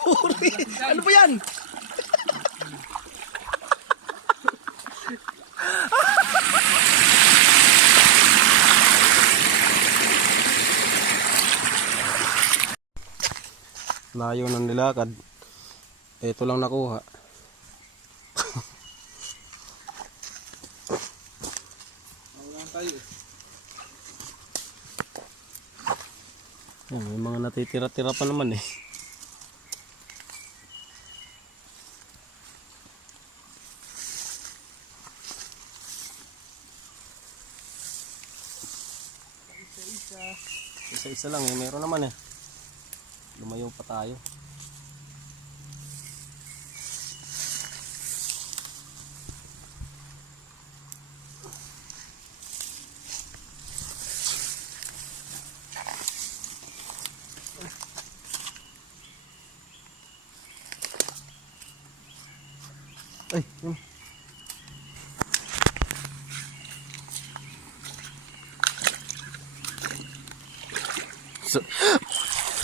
Sorry. Ano ba yan? Layo ng nilakad. Ito lang nakuha. Yan, may mga natitira-tira pa naman eh. Isa-isa lang eh, meron naman eh. Lumayo pa tayo. Ay, yun.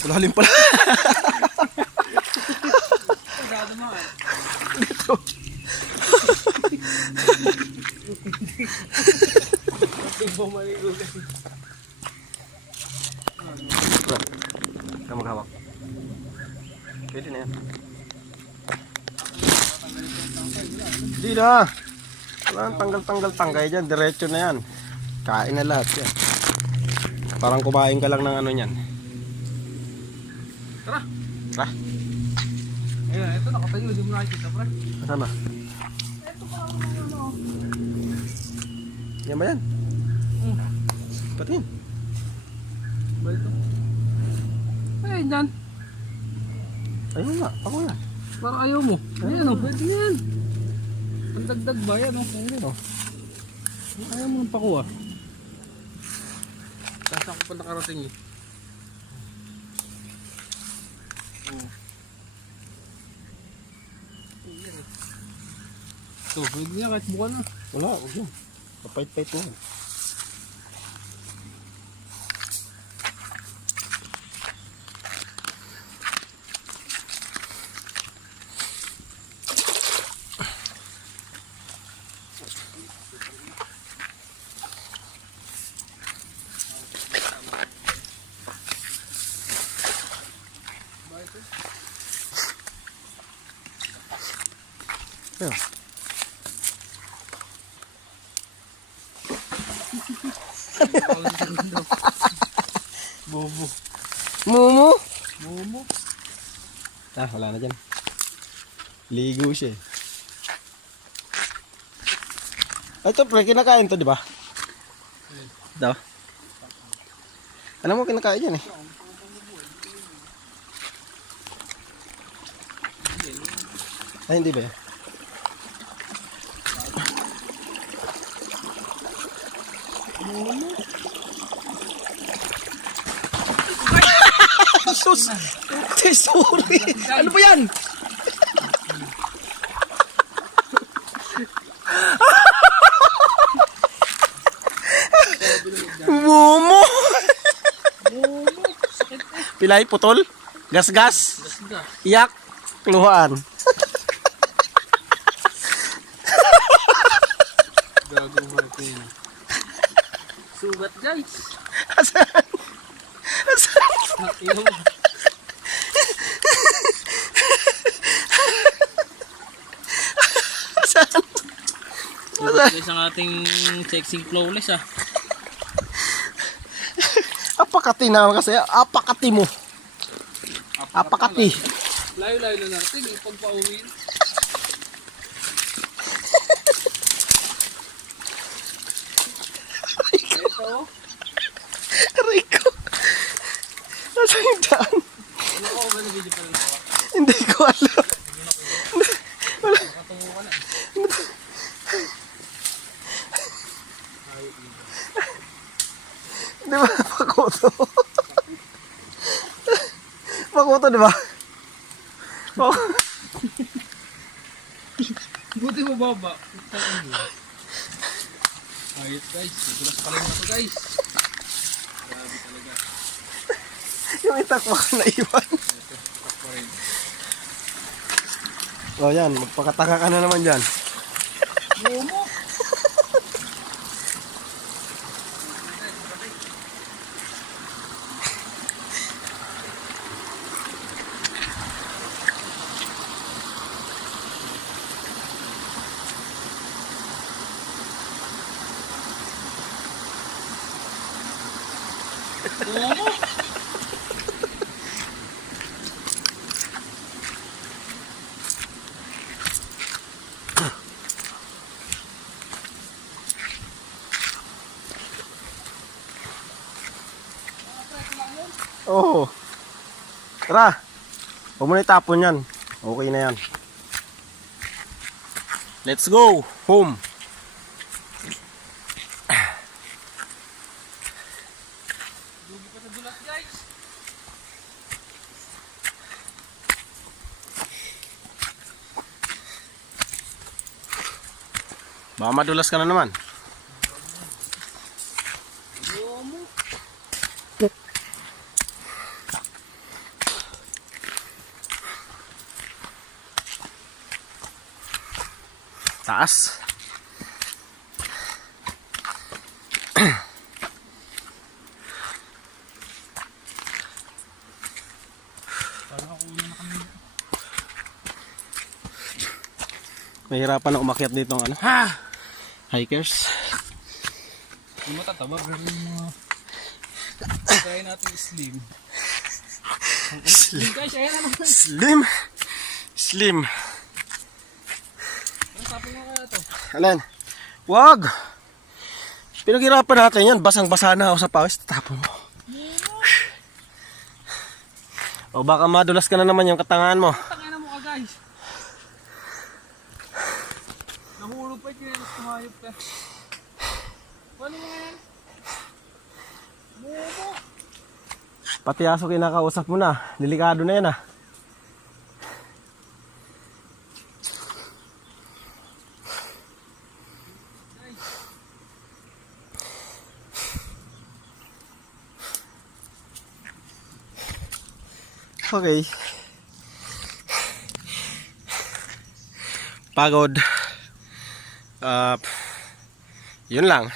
Lalim pala. Dito. Kamu hawak. Pwede na yan. Hindi na. Walang tanggal-tanggal-tanggal dyan. Diretso na yan. Kain na lahat yan. Parang kumain ka lang ng ano yan. Tara. Tara. Ayun, ito nakatayo. Hindi mo nakikita, pre. Saan na? Ito pa ako ng ano. Yan ba yan? Patin. Ba ito? Ay, dyan. Ayun nga. Ako yan. Parang ayaw mo. Ayan o. Pwede yan. Ang dagdag ba yan o? Oh. Ayaw mo ng pakuha. Saan ko pa nakarating eh. Ito, pwede niya kahit buka na. Wala. Huwag yan. Kapait-pait mo. Yeah. Bobo. Mumu. Bobo. Ah, wala na dyan. Ligo siya eh. Ito pre, kinakain to, di ba? Ito. Alam mo, kinakain yan eh. Ay, hindi ba yan? Sus! Sorry! Ano ba yan? Momo! Pilay putol? Gas-gas? Iyak? Keluhan? Gago natin. Sugat guys. Asan? Asan? Nakiyo. Asan? Sugat guys ang ating sexy flawless ah. Apakati na kasi. Apakati mo. Apakati. Layo-layo na natin. Ipagpauwi. Ito. Rico. Nasaan yung daan? Ano ko ba na video pa rin ako? Hindi ko alam. Nakatungo ka na. Di ba? Pakuto. Pakuto, di ba? Buti mo baba. Ayos guys. Madulas pa rin na ito guys. Grabe talaga. Yung itak mo na iwan. Ito. Itak pa rin. O yan, magpakataka ka na naman dyan. Momo. Momo. Oo. Tara. Huwag mo na itapon yan. Okay na yan. Let's go. Home. Lugi pa sa dulas guys. Baka madulas ka na naman. Momo. Taas. Mahirapan na umakyat dito ang ano. Hikers. Yung matataba pero yung mga kaya natin slim. Slim guys, ayan naman. Slim. Slim. Ano sabi mo kaya to? Alan. Wag. Pinaghirapan natin yan. Basang-basa na ako sa pawis. Tatapon mo. O baka madulas ka na naman yung katangaan mo. Tangina mo ka guys. Nahulog pa yung mas kumayop ka. Paano mo yan? Momo. Pati aso kinakausap mo na. Delikado na yan ah. Okay. Pagod. Yun lang.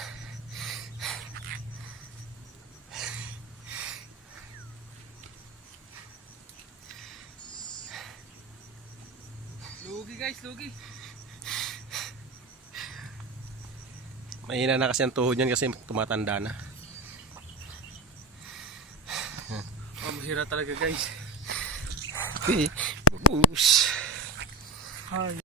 Lugi guys, lugi. Mahina na kasi ang tuhod niyan kasi tumatanda na. Oh, mahira talaga guys. Okay. Bus. Ay.